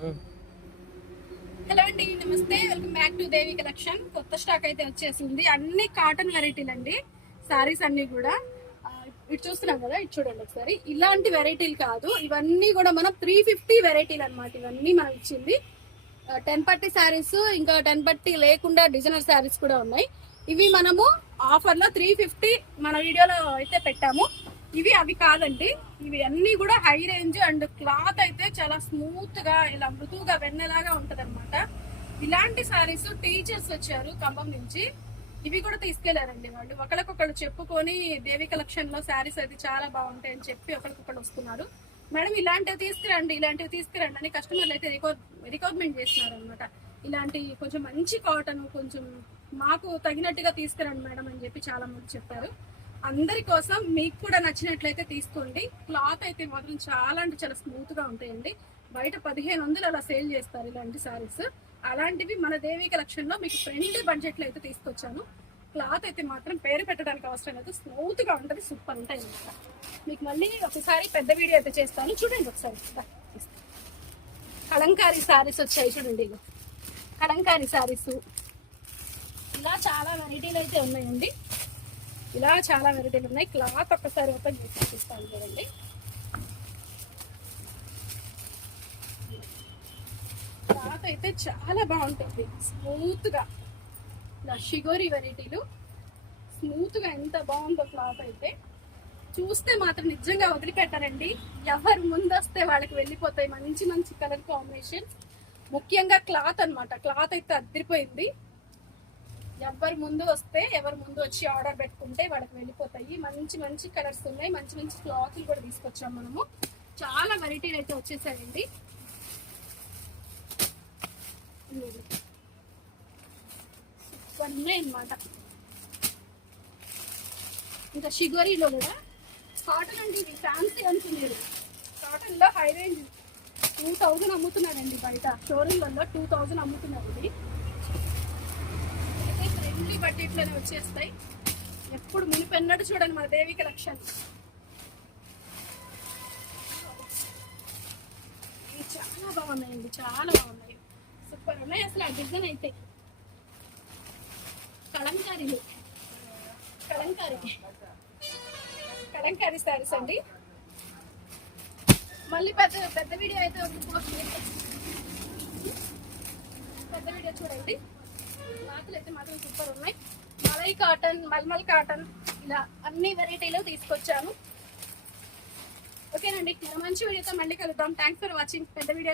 Hello అండి, నమస్తే. Welcome back to Devi collection. కొత్త స్టాక్ అయితే వచ్చేసింది. అన్ని కాటన్ వెరైటీలు అండి. సారీస్ అన్ని కూడా ఇటు చూస్తున్నాం కదా, ఇటు చూడండి ఒకసారి. ఇలాంటి వెరైటీలు కాదు, ఇవన్నీ కూడా మనం 350 వెరైటీలు అనమాట. ఇవన్నీ మనం ఇచ్చింది 10 పట్టి శారీస్, ఇంకా 10 పట్టి లేకుండా డిజైనర్ శారీస్ కూడా ఉన్నాయి. ఇవి మనము ఆఫర్ లో 350 మన వీడియోలో అయితే పెట్టాము. ఇవి అవి కాదండి, ఇవి అన్ని కూడా హై రేంజ్ అండ్ క్లాత్ అయితే చాలా స్మూత్ గా ఇలా మృదువుగా వెన్నెలాగా ఉంటది అనమాట. ఇలాంటి శారీస్ టీచర్స్ వచ్చారు ఖమ్మం నుంచి, ఇవి కూడా తీసుకెళ్లారండి వాళ్ళు. ఒకరికొకరు చెప్పుకొని దేవి కలెక్షన్ లో శారీస్ అయితే చాలా బాగుంటాయి అని చెప్పి ఒకరికొకరు వస్తున్నారు. మేడం ఇలాంటివి తీసుకురండి, ఇలాంటివి తీసుకురండి అని కస్టమర్లు అయితే రికమెండ్ చేస్తున్నారు అనమాట. ఇలాంటి కొంచెం మంచి కాటన్, కొంచెం మాకు తగినట్టుగా తీసుకురండి మేడం అని చెప్పి చాలా మంది చెప్పారు. అందరి కోసం మీకు కూడా నచ్చినట్లయితే తీసుకోండి. క్లాత్ అయితే మాత్రం చాలా అంటే చాలా స్మూత్ గా ఉంటాయండి. బయట 1500 అలా సేల్ చేస్తారు ఇలాంటి సారీస్. అలాంటివి మన దేవి కలెక్షన్ లో మీకు ఫ్రెండ్లీ బడ్జెట్ లో అయితే తీసుకొచ్చాను. క్లాత్ అయితే మాత్రం పేరు పెట్టడానికి అవసరం లేదు, స్మూత్ గా ఉంటుంది, సూపర్ ఉంటాయి అనమాట. మీకు మళ్ళీ ఒకసారి పెద్ద వీడియో అయితే చేస్తాను, చూడండి ఒకసారి. కలంకారీ సారీస్ వచ్చాయి చూడండి, కలంకారీ సారీస్. ఇలా చాలా వెరైటీలు అయితే ఉన్నాయండి, ఇలా చాలా వెరైటీలు ఉన్నాయి. క్లాత్ ఒక్కసారి ఓపెన్ చేసి చూపిస్తాను చూడండి. క్లాత్ అయితే చాలా బాగుంటుంది, స్మూత్ గా. ఇలా షిగోరి వెరైటీలు, స్మూత్ గా ఎంత బాగుందో క్లాత్ అయితే. చూస్తే మాత్రం నిజంగా వదిలిపెట్టారండి. ఎవరు ముందు వస్తే వాళ్ళకి వెళ్ళిపోతాయి. మంచి మంచి కలర్ కాంబినేషన్, ముఖ్యంగా క్లాత్ అనమాట. క్లాత్ అయితే అదిరిపోయింది. ఎవరు ముందు వస్తే, ఎవరు ముందు వచ్చి ఆర్డర్ పెట్టుకుంటే వాళ్ళకి వెళ్ళిపోతాయి. మంచి మంచి కలర్స్ ఉన్నాయి, మంచి మంచి క్లాత్లు కూడా తీసుకొచ్చాం మనము. చాలా వెరైటీలు అయితే వచ్చేసాయండి. సూపర్ ఉన్నాయి అన్నమాట. ఇంకా షిగోరీలో కూడా కాటన్ అండి, ఇది ఫ్యాన్సీ అనుకునేది. కాటన్ లో హై రేంజ్ 2000 అమ్ముతున్నాడండి బయట. షోరూమ్లలో 2000 అమ్ముతున్నారు. ఇది ఫ్రెండ్లీ బడ్జెట్లోనే వచ్చేస్తాయి. ఎప్పుడు మునిపెన్నట్టు చూడండి మన దేవి కలెక్షన్. ఇవి చాలా బాగున్నాయండి, చాలా బాగున్నాయి, సూపర్ ఉన్నాయి అసలు. ఆ డిజైన్ అయితే కలంకారీలు, కలంకారీ శారీస్ అండి. మళ్ళీ పెద్ద వీడియో అయితే పోస్ట్ చేస్తాం. పెద్ద వీడియో చూడండి. క్లాతులు అయితే మాత్రం సూపర్ ఉన్నాయి. మలై కాటన్, మల్మల్ కాటన్, ఇలా అన్ని వెరైటీలు తీసుకొచ్చాను. ఓకేనండి, మంచి వీడియోతో మళ్ళీ కలుద్దాం. Thanks for watching. పెద్ద వీడియో